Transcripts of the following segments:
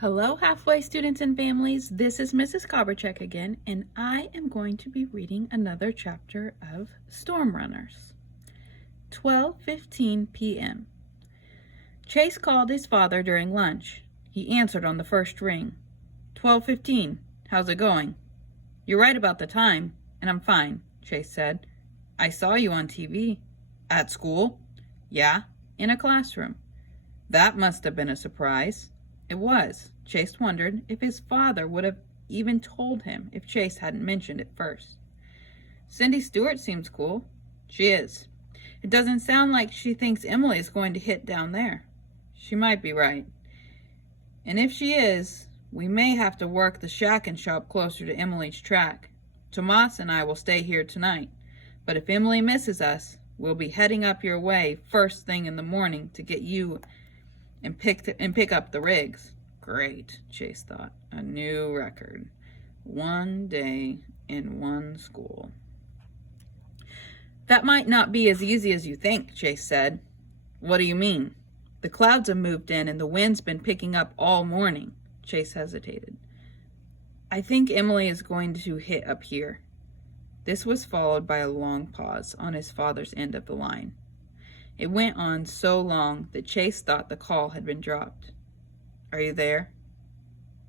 Hello, halfway students and families. This is Mrs. Koberchek again, and I am going to be reading another chapter of Storm Runners. 12:15 p.m. Chase called his father during lunch. He answered on the first ring. 12:15. How's it going? You're right about the time, and I'm fine, Chase said. I saw you on TV. At school? Yeah, in a classroom. That must have been a surprise. It was. Chase wondered if his father would have even told him if Chase hadn't mentioned it first. Cindy Stewart seems cool. She is. It doesn't sound like she thinks Emily is going to hit down there. She might be right. And if she is, we may have to work the shack and shop closer to Emily's track. Tomas and I will stay here tonight. But if Emily misses us, we'll be heading up your way first thing in the morning to get you and pick up the rigs. Great, Chase thought. A new record. One day in one school. That might not be as easy as you think, Chase said. What do you mean? The clouds have moved in and the wind's been picking up all morning. Chase hesitated. I think Emily is going to hit up here. This was followed by a long pause on his father's end of the line. It went on so long that Chase thought the call had been dropped. Are you there?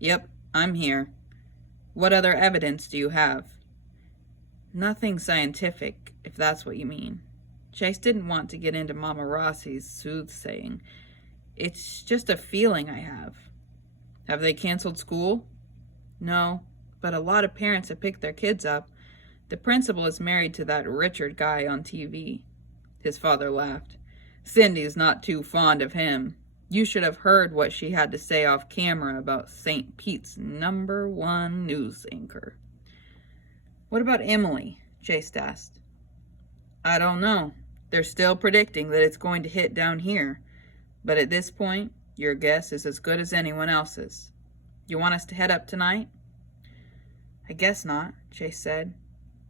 Yep, I'm here. What other evidence do you have? Nothing scientific, if that's what you mean. Chase didn't want to get into Mama Rossi's soothsaying. It's just a feeling I have. Have they canceled school? No, but a lot of parents have picked their kids up. The principal is married to that Richard guy on TV. His father laughed. Cindy's not too fond of him. You should have heard what she had to say off camera about St. Pete's #1 news anchor. What about Emily? Chase asked. I don't know. They're still predicting that it's going to hit down here. But at this point, your guess is as good as anyone else's. You want us to head up tonight? I guess not, Chase said.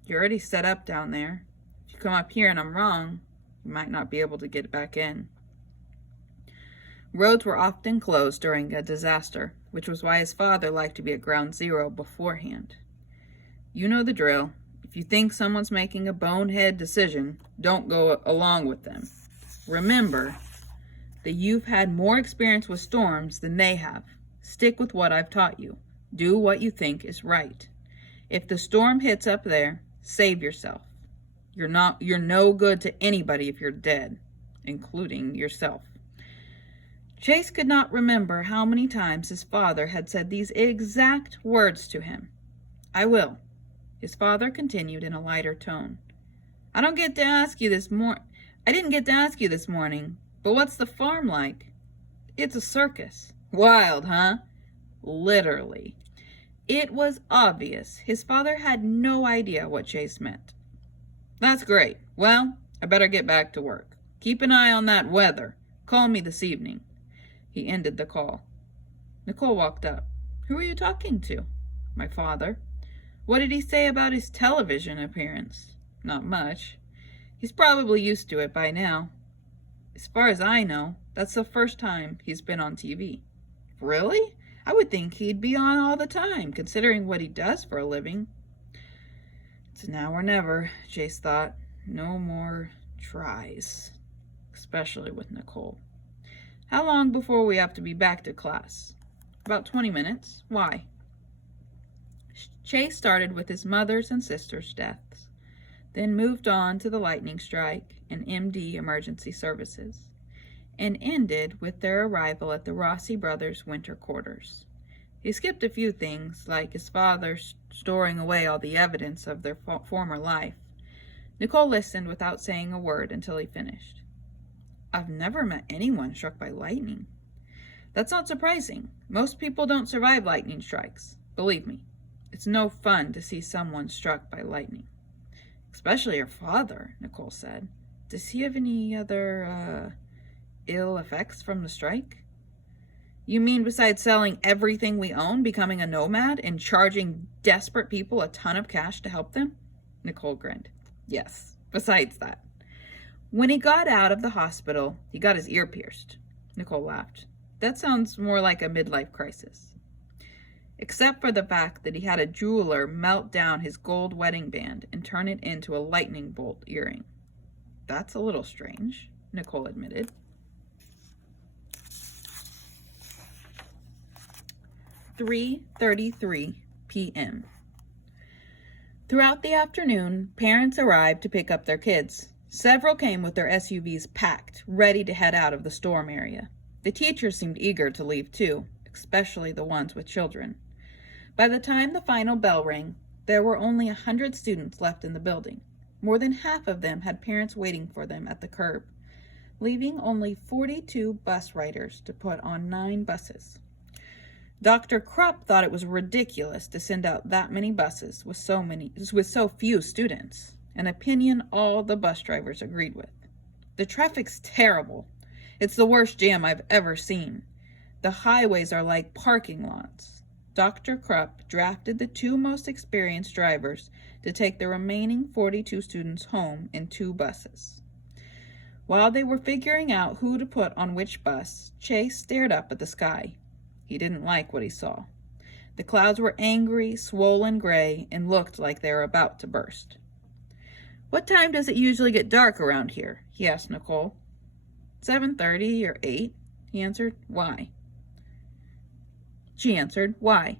You're already set up down there. If you come up here and I'm wrong, you might not be able to get back in. Roads were often closed during a disaster, which was why his father liked to be at ground zero beforehand. You know the drill. If you think someone's making a bonehead decision, don't go along with them. Remember that you've had more experience with storms than they have. Stick with what I've taught you. Do what you think is right. If the storm hits up there, save yourself. You're no good to anybody if you're dead, including yourself. Chase could not remember how many times his father had said these exact words to him. I will. His father continued in a lighter tone. I didn't get to ask you this morning, but what's the farm like? It's a circus. Wild, huh? Literally. It was obvious his father had no idea what Chase meant. That's great. Well, I better get back to work. Keep an eye on that weather. Call me this evening. He ended the call. Nicole walked up. Who are you talking to? My father. What did he say about his television appearance? Not much. He's probably used to it by now. As far as I know, that's the first time he's been on TV. Really? I would think he'd be on all the time, considering what he does for a living. It's now or never, Chase thought. No more tries, especially with Nicole. How long before we have to be back to class? About 20 minutes. Why? Chase started with his mother's and sister's deaths, then moved on to the lightning strike and MD emergency services, and ended with their arrival at the Rossi brothers' winter quarters. He skipped a few things, like his father storing away all the evidence of their former life. Nicole listened without saying a word until he finished. I've never met anyone struck by lightning. That's not surprising. Most people don't survive lightning strikes. Believe me, it's no fun to see someone struck by lightning. Especially your father, Nicole said. Does he have any other, ill effects from the strike? You mean besides selling everything we own, becoming a nomad, and charging desperate people a ton of cash to help them? Nicole grinned. Yes, besides that. When he got out of the hospital, he got his ear pierced. Nicole laughed. That sounds more like a midlife crisis. Except for the fact that he had a jeweler melt down his gold wedding band and turn it into a lightning bolt earring. That's a little strange, Nicole admitted. 3:33 p.m. Throughout the afternoon, parents arrived to pick up their kids. Several came with their SUVs packed, ready to head out of the storm area. The teachers seemed eager to leave too, especially the ones with children. By the time the final bell rang, there were only 100 students left in the building. More than half of them had parents waiting for them at the curb, leaving only 42 bus riders to put on 9 buses. Dr. Krupp thought it was ridiculous to send out that many buses with so few students, an opinion all the bus drivers agreed with. The traffic's terrible. It's the worst jam I've ever seen. The highways are like parking lots. Dr. Krupp drafted the 2 most experienced drivers to take the remaining 42 students home in 2 buses. While they were figuring out who to put on which bus, Chase stared up at the sky. He didn't like what he saw. The clouds were angry, swollen gray, and looked like they were about to burst. "What time does it usually get dark around here?" he asked Nicole. 7:30 or 8, he answered. "Why?" She answered, "Why?"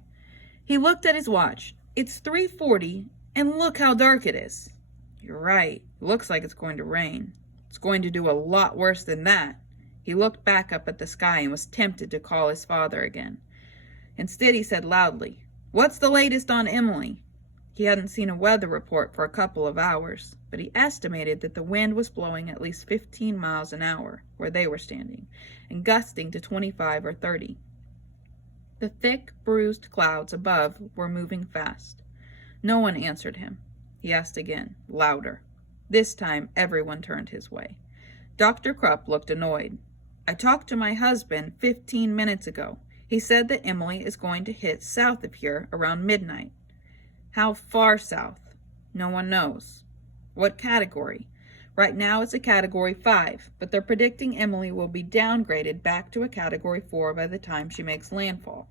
He looked at his watch. "It's 3:40, and look how dark it is." "You're right. It looks like it's going to rain. It's going to do a lot worse than that." He looked back up at the sky and was tempted to call his father again. Instead, he said loudly, "What's the latest on Emily?" He hadn't seen a weather report for a couple of hours, but he estimated that the wind was blowing at least 15 miles an hour where they were standing, and gusting to 25 or 30. The thick, bruised clouds above were moving fast. No one answered him. He asked again, louder. This time, everyone turned his way. Dr. Krupp looked annoyed. "I talked to my husband 15 minutes ago. He said that Emily is going to hit south of here around midnight." "How far south?" "No one knows." "What category?" "Right now it's a category 5, but they're predicting Emily will be downgraded back to a category 4 by the time she makes landfall."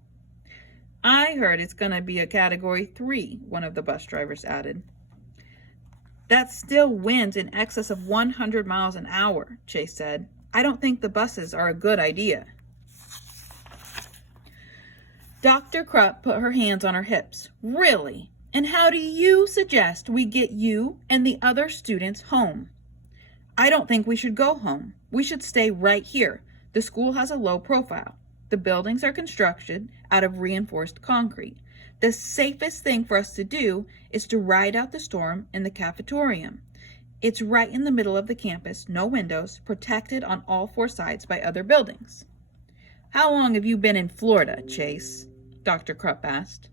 "I heard it's going to be a category 3, one of the bus drivers added. "That's still winds in excess of 100 miles an hour, Chase said. "I don't think the buses are a good idea." Dr. Krupp put her hands on her hips. "Really? And how do you suggest we get you and the other students home?" "I don't think we should go home. We should stay right here. The school has a low profile. The buildings are constructed out of reinforced concrete. The safest thing for us to do is to ride out the storm in the cafetorium. It's right in the middle of the campus, no windows, protected on all 4 sides by other buildings." "How long have you been in Florida, Chase?" Dr. Krupp asked.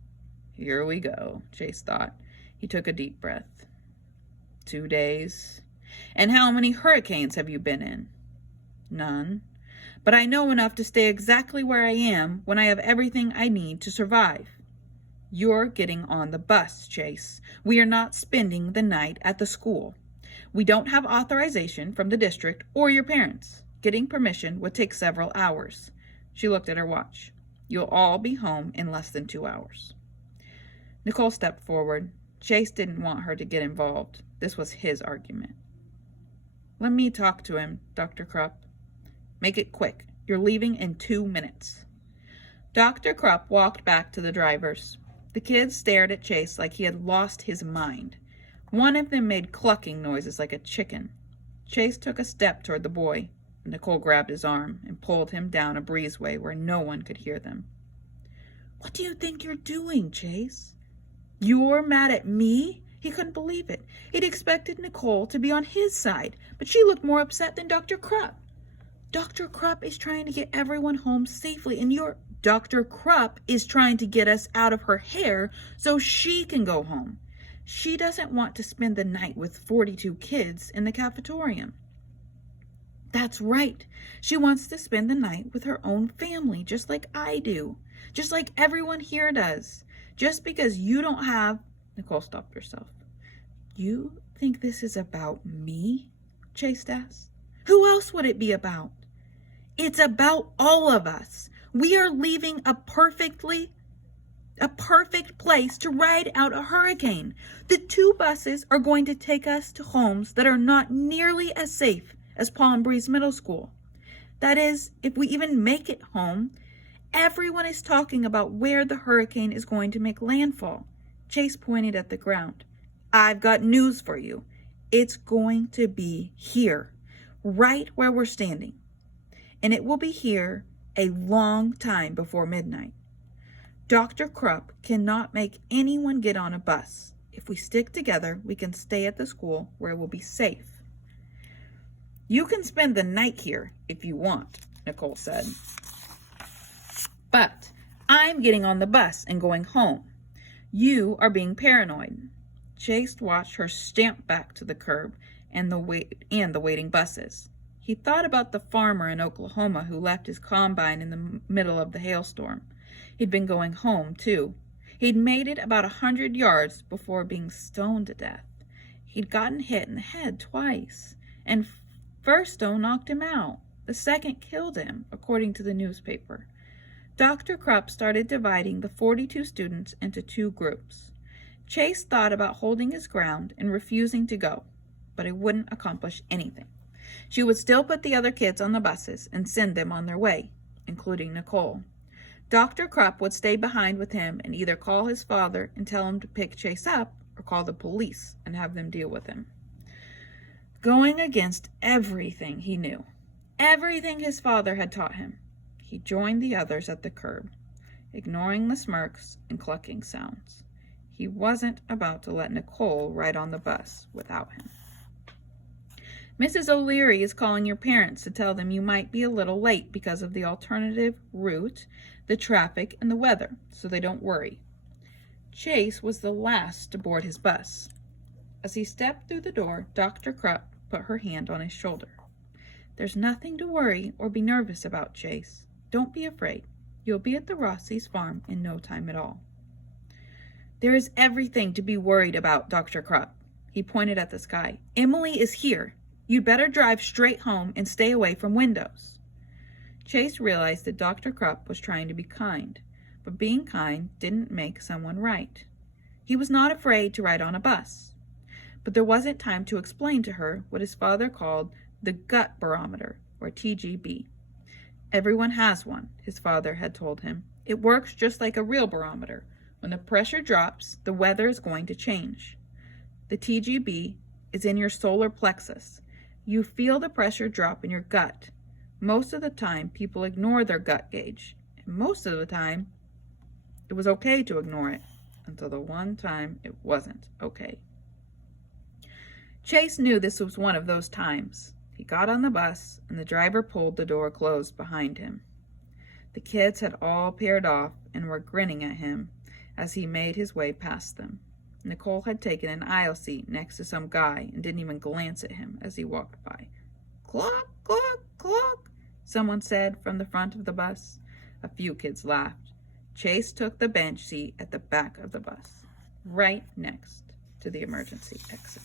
Here we go, Chase thought. He took a deep breath. 2 days. "And how many hurricanes have you been in?" "None. But I know enough to stay exactly where I am when I have everything I need to survive." "You're getting on the bus, Chase. We are not spending the night at the school. We don't have authorization from the district or your parents. Getting permission would take several hours." She looked at her watch. "You'll all be home in less than 2 hours." Nicole stepped forward. Chase didn't want her to get involved. This was his argument. "Let me talk to him, Dr. Krupp." "Make it quick. You're leaving in 2 minutes." Dr. Krupp walked back to the drivers. The kids stared at Chase like he had lost his mind. One of them made clucking noises like a chicken. Chase took a step toward the boy. Nicole grabbed his arm and pulled him down a breezeway where no one could hear them. "What do you think you're doing, Chase?" "You're mad at me?" He couldn't believe it. He'd expected Nicole to be on his side, but she looked more upset than Dr. Krupp. "Dr. Krupp is trying to get everyone home safely, and Dr. Krupp is trying to get us out of her hair so she can go home. She doesn't want to spend the night with 42 kids in the cafetorium." "That's right. She wants to spend the night with her own family, just like I do. Just like everyone here does. Just because you don't have..." Nicole stopped herself. "You think this is about me?" Chase asked. "Who else would it be about?" It's about all of us. We are leaving a perfect place to ride out a hurricane. The 2 buses are going to take us to homes that are not nearly as safe as Palm Breeze Middle School. That is, if we even make it home. Everyone is talking about where the hurricane is going to make landfall. Chase pointed at the ground. I've got news for you. It's going to be here, right where we're standing. And it will be here a long time before midnight. Dr. Krupp cannot make anyone get on a bus. If we stick together, we can stay at the school where it will be safe. You can spend the night here if you want, Nicole said. But I'm getting on the bus and going home. You are being paranoid. Chase watched her stamp back to the curb and the waiting buses. He thought about the farmer in Oklahoma who left his combine in the middle of the hailstorm. He'd been going home, too. He'd made it about 100 yards before being stoned to death. He'd gotten hit in the head twice, and first stone knocked him out. The second killed him, according to the newspaper. Dr. Krupp started dividing the 42 students into 2 groups. Chase thought about holding his ground and refusing to go, but it wouldn't accomplish anything. She would still put the other kids on the buses and send them on their way, including Nicole. Dr. Krupp would stay behind with him and either call his father and tell him to pick Chase up or call the police and have them deal with him. Going against everything he knew, everything his father had taught him, he joined the others at the curb, ignoring the smirks and clucking sounds. He wasn't about to let Nicole ride on the bus without him. Mrs. O'Leary is calling your parents to tell them you might be a little late because of the alternative route, the traffic, and the weather, so they don't worry. Chase was the last to board his bus. As he stepped through the door, Dr. Krupp put her hand on his shoulder. There's nothing to worry or be nervous about, Chase. Don't be afraid. You'll be at the Rossi's farm in no time at all. There is everything to be worried about, Dr. Krupp. He pointed at the sky. Emily is here. You'd better drive straight home and stay away from windows. Chase realized that Dr. Krupp was trying to be kind, but being kind didn't make someone right. He was not afraid to ride on a bus, but there wasn't time to explain to her what his father called the gut barometer, or TGB. Everyone has one, his father had told him. It works just like a real barometer. When the pressure drops, the weather is going to change. The TGB is in your solar plexus. You feel the pressure drop in your gut. Most of the time, people ignore their gut gauge. And most of the time, it was okay to ignore it, until the one time it wasn't okay. Chase knew this was one of those times. He got on the bus, and the driver pulled the door closed behind him. The kids had all paired off and were grinning at him as he made his way past them. Nicole had taken an aisle seat next to some guy and didn't even glance at him as he walked by. Clock, clock, clock, someone said from the front of the bus. A few kids laughed. Chase took the bench seat at the back of the bus, right next to the emergency exit.